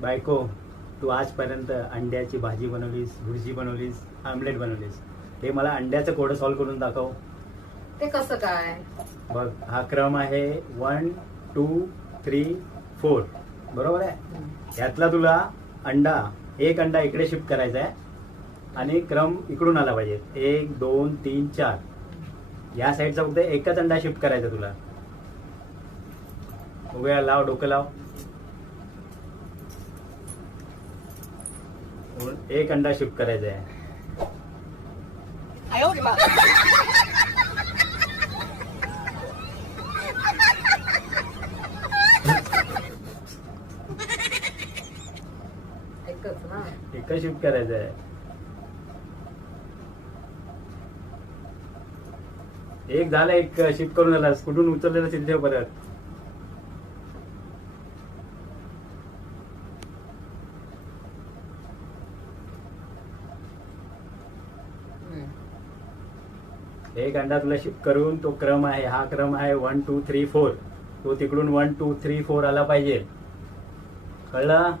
बायको, तू आजपर्यंत अंड्याची भाजी बनवलीस, भुर्जी बनवलीस, आमलेट बनवलीस, हे मला अंड्याचं कोडं सॉल्व्ह करून दाखव. ते कसं काय? बघ, हा क्रम आहे 1 2 3 4, बरोबर आहे. यातला तुला एक अंडा इकडे शिफ्ट करायचा आहे आणि क्रम इकडून आला पाहिजे. 1 2 3 4, या साईडचा फक्त एकच अंडा शिफ्ट करायचा तुला. उभ्या लाव, डोकं लाव. एक अंडा शिफ्ट करायचा आहे. एकच ना. एकच शिफ्ट करायचं आहे. एक झालं, एक शिफ्ट करून झाला. कुठून उचललेलं तिथे परत. एक अंडा तुला शिफ्ट करून तो क्रम आहे, हा क्रम आहे 1 2 3 4, तो तिकडून 1 2 3 4 आला पाहिजे. कळलं?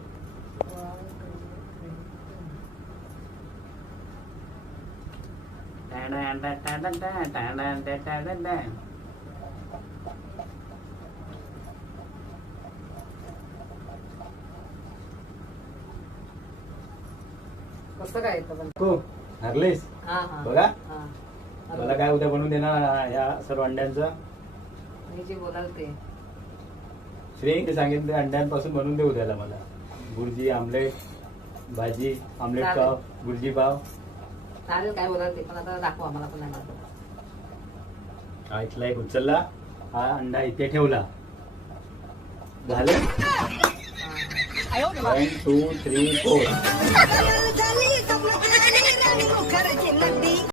कसं काय येतं पण? को हरलीस हा हा बघा. हा. मला काय उद्या बनवून देणार या सर्व अंड्यांचं? मी जे बोलाल ते. श्रेयने सांगितलं अंड्यांपासून बनवून देऊ द्यायला मला. भुर्जी, आमलेट, भाजी, आमलेट चालेल. पाव, भुर्जी पाव. चालेल, काय बोलाल ते पण आता दाखवा मला पण नाही दाखवा. हा इथला एक उचलला, हा अंडा इथे ठेवला. झालं? 1 2 3 4.